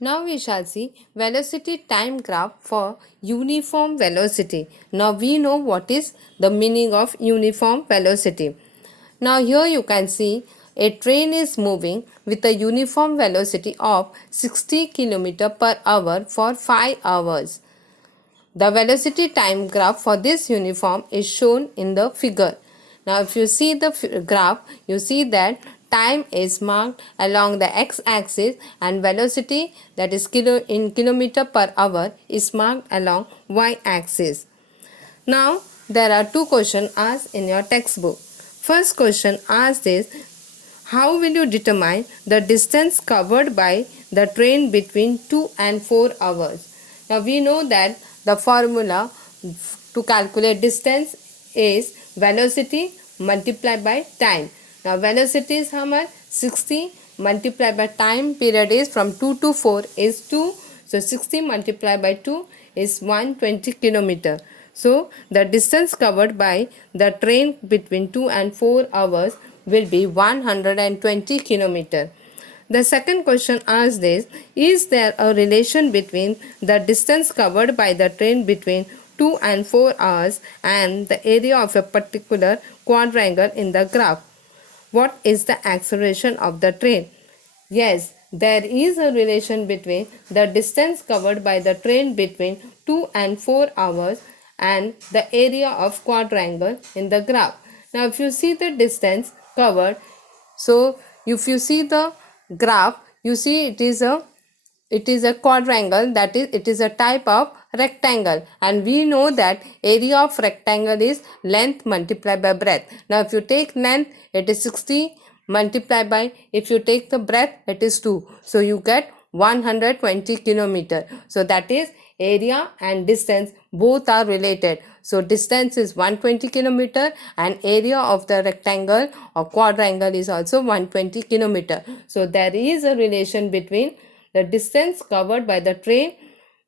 Now we shall see velocity time graph for uniform velocity. Now we know what is the meaning of uniform velocity. Now here you can see a train is moving with a uniform velocity of 60 km per hour for 5 hours. The velocity time graph for this uniform is shown in the figure. Now if you see the graph, you see that time is marked along the x-axis and velocity, that is in kilometer per hour, is marked along y-axis. Now there are two questions asked in your textbook. First question asked is, how will you determine the distance covered by the train between 2 and 4 hours? Now we know that the formula to calculate distance is velocity multiplied by time. Now velocity is how much? 60 multiplied by time period is from 2 to 4 is 2. So 60 multiplied by 2 is 120 kilometer. So the distance covered by the train between 2 and 4 hours will be 120 kilometer. The second question asks this, is there a relation between the distance covered by the train between 2 and 4 hours and the area of a particular quadrangle in the graph? What is the acceleration of the train? Yes, there is a relation between the distance covered by the train between 2 and 4 hours and the area of quadrangle in the graph. Now if you see the distance covered, so if you see the graph, you see it is a quadrangle, that is it is a type of rectangle, and we know that area of rectangle is length multiplied by breadth. Now if you take length, it is 60 multiplied by, if you take the breadth, it is 2, so you get 120 kilometer. So that is area and distance both are related. So distance is 120 kilometer and area of the rectangle or quadrangle is also 120 kilometer. So there is a relation between the distance covered by the train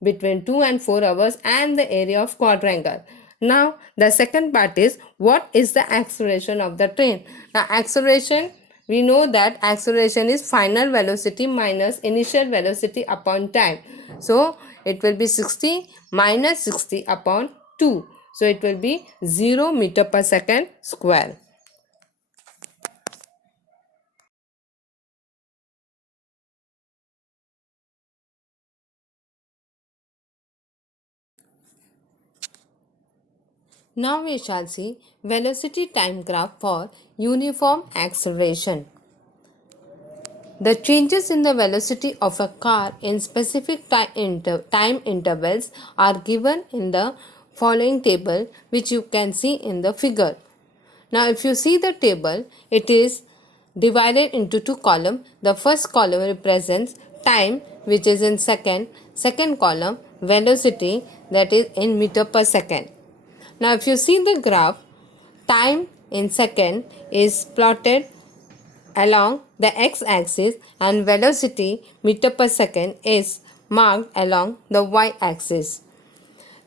between 2 and 4 hours and the area of quadrangle. Now the second part is, what is the acceleration of the train? Now acceleration, we know that acceleration is final velocity minus initial velocity upon time. So it will be 60 minus 60 upon 2. So it will be 0 meter per second square. Now we shall see velocity time graph for uniform acceleration. The changes in the velocity of a car in specific time intervals are given in the following table, which you can see in the figure. Now if you see the table, it is divided into two columns. The first column represents time, which is in second. Second column velocity, that is in meter per second. Now if you see the graph, time in second is plotted along the x-axis and velocity meter per second is marked along the y-axis.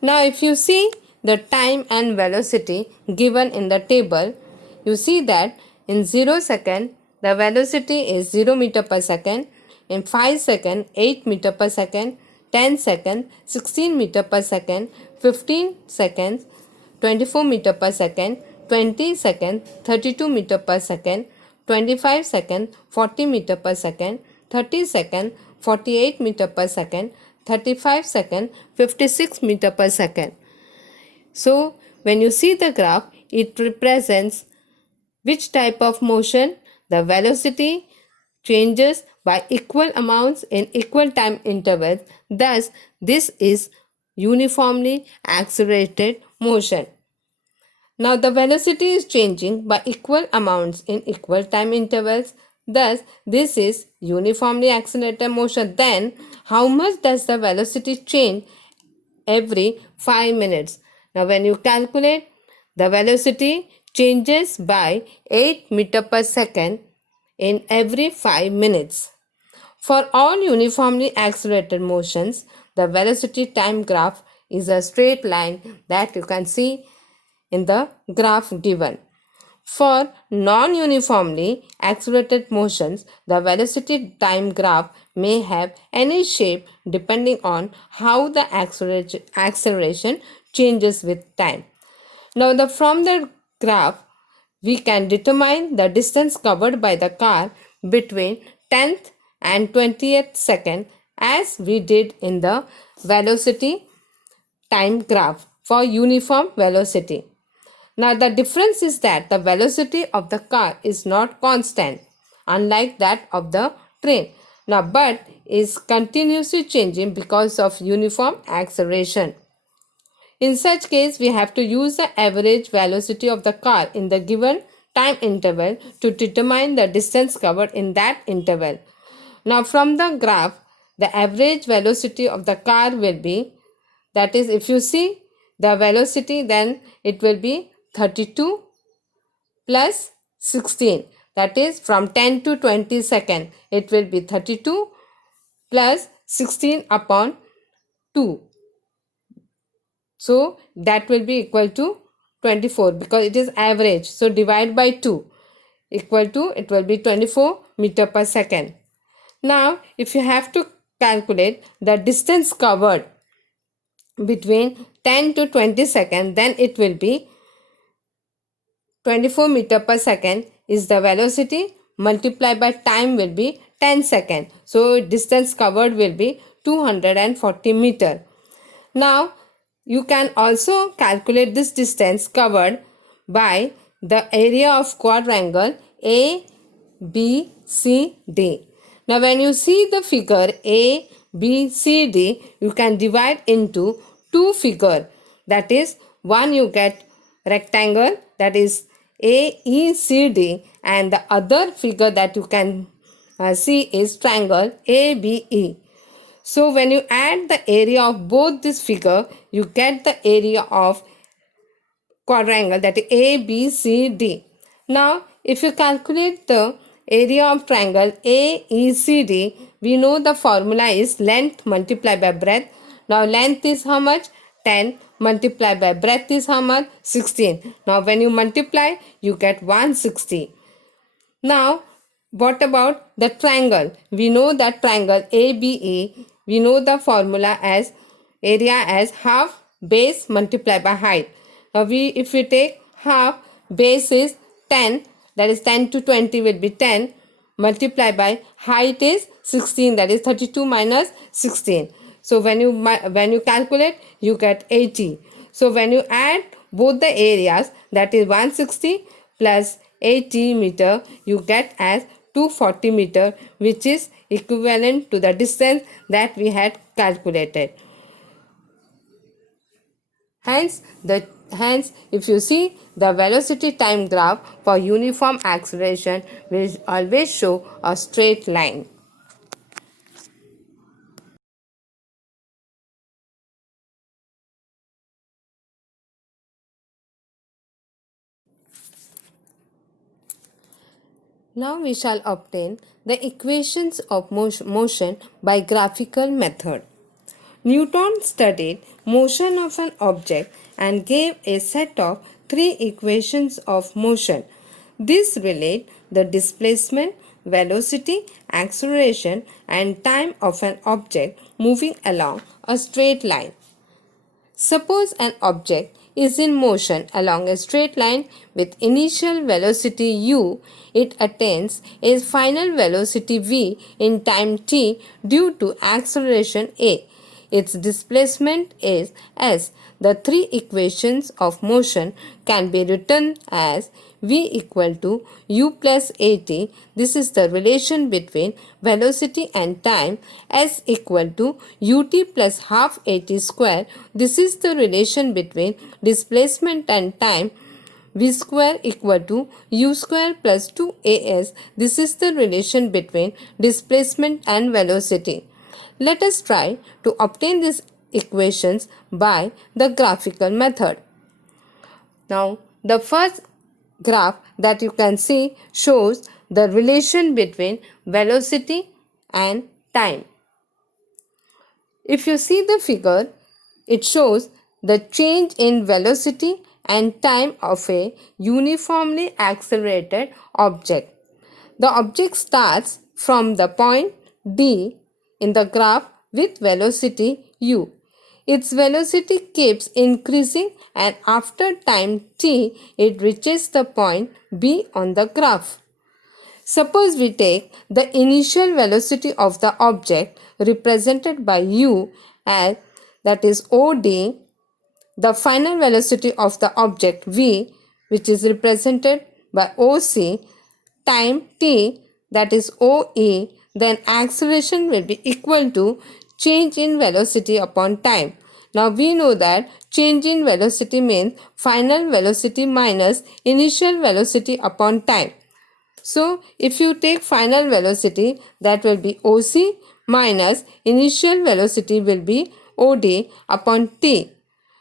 Now if you see the time and velocity given in the table, you see that in 0 second the velocity is 0 meter per second, in 5 second 8 meter per second, 10 second 16 meter per second, 15 seconds 24 meter per second, 20 second 32 meter per second, 25 second 40 meter per second, 30 second 48 meter per second, 35 second 56 meter per second. So when you see the graph, it represents which type of motion. The velocity changes by equal amounts in equal time intervals. Thus, this is uniformly accelerated motion. Now the velocity is changing by equal amounts in equal time intervals. Thus, this is uniformly accelerated motion. Then, how much does the velocity change every 5 minutes? Now, when you calculate, the velocity changes by 8 meter per second in every 5 minutes. For all uniformly accelerated motions, the velocity time graph is a straight line that you can see in the graph given. For non-uniformly accelerated motions, the velocity time graph may have any shape depending on how the acceleration changes with time. Now, from the graph, we can determine the distance covered by the car between 10th and 20th second as we did in the velocity time graph for uniform velocity. Now, the difference is that the velocity of the car is not constant, unlike that of the train. Now, but is continuously changing because of uniform acceleration. In such case, we have to use the average velocity of the car in the given time interval to determine the distance covered in that interval. Now, from the graph, the average velocity of the car will be, that is, if you see the velocity, then it will be 32 plus 16, that is from 10 to 20 second it will be 32 plus 16 upon 2, so that will be equal to 24 because it is average, so divide by 2 equal to, it will be 24 meter per second. Now if you have to calculate the distance covered between 10 to 20 seconds, then it will be 24 meter per second is the velocity multiplied by time will be 10 seconds. So distance covered will be 240 meter. Now you can also calculate this distance covered by the area of quadrangle A, B, C, D. Now when you see the figure A, B, C, D, you can divide into two figures. That is, one you get rectangle, that is A, E, C, D, and the other figure that you can see is triangle A, B, E. So when you add the area of both this figure, you get the area of quadrangle, that is A, B, C, D. Now if you calculate the area of triangle A, E, C, D, we know the formula is length multiplied by breadth. Now length is how much? 10 multiplied by breadth is how much? 16. Now when you multiply, you get 160. Now what about the triangle? We know that triangle ABE, we know the formula as area as half base multiplied by height. Now if we take half, base is 10, that is 10 to 20 will be 10, multiplied by height is 16, that is 32 minus 16. So when you calculate, you get 80. So when you add both the areas, that is 160 plus 80 meter, you get as 240 meter, which is equivalent to the distance that we had calculated. Hence, if you see the velocity time graph for uniform acceleration will always show a straight line. Now we shall obtain the equations of motion by graphical method. Newton studied motion of an object and gave a set of three equations of motion. These relate the displacement, velocity, acceleration, and time of an object moving along a straight line. Suppose an object is in motion along a straight line with initial velocity u, it attains a final velocity v in time t due to acceleration a. Its displacement is s. The three equations of motion can be written as v equal to u plus at. This is the relation between velocity and time. S equal to ut plus half at square. This is the relation between displacement and time. V square equal to u square plus 2as. This is the relation between displacement and velocity. Let us try to obtain these equations by the graphical method. Now, the first graph that you can see shows the relation between velocity and time. If you see the figure, it shows the change in velocity and time of a uniformly accelerated object. The object starts from the point D in the graph with velocity u. Its velocity keeps increasing and after time t it reaches the point B on the graph. Suppose we take the initial velocity of the object represented by u as that is OD, the final velocity of the object v which is represented by OC, time t that is OE, then acceleration will be equal to change in velocity upon time. Now we know that change in velocity means final velocity minus initial velocity upon time. So if you take final velocity, that will be OC minus initial velocity will be OD upon t.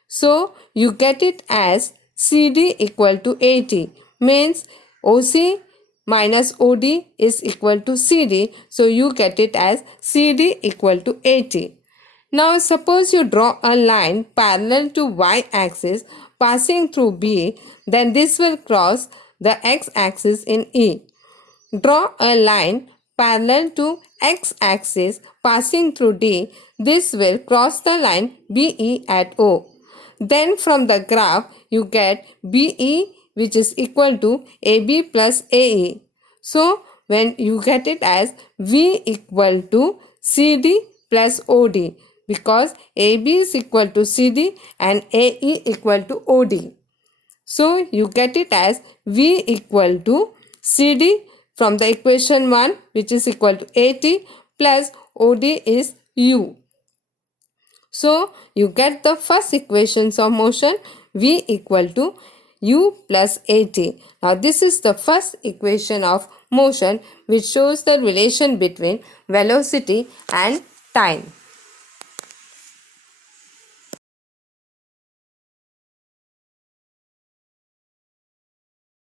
So you get it as CD equal to AT, means OC minus OD is equal to CD. So you get it as CD equal to AT. Now suppose you draw a line parallel to y-axis passing through B, then this will cross the x-axis in E. Draw a line parallel to x-axis passing through D. This will cross the line BE at O. Then from the graph you get BE which is equal to AB plus AE. So when you get it as V equal to CD plus OD, because AB is equal to CD and AE equal to OD. So you get it as V equal to CD from the equation 1 which is equal to AT plus OD is U. So you get the first equations of motion V equal to U plus AT. Now this is the first equation of motion which shows the relation between velocity and time.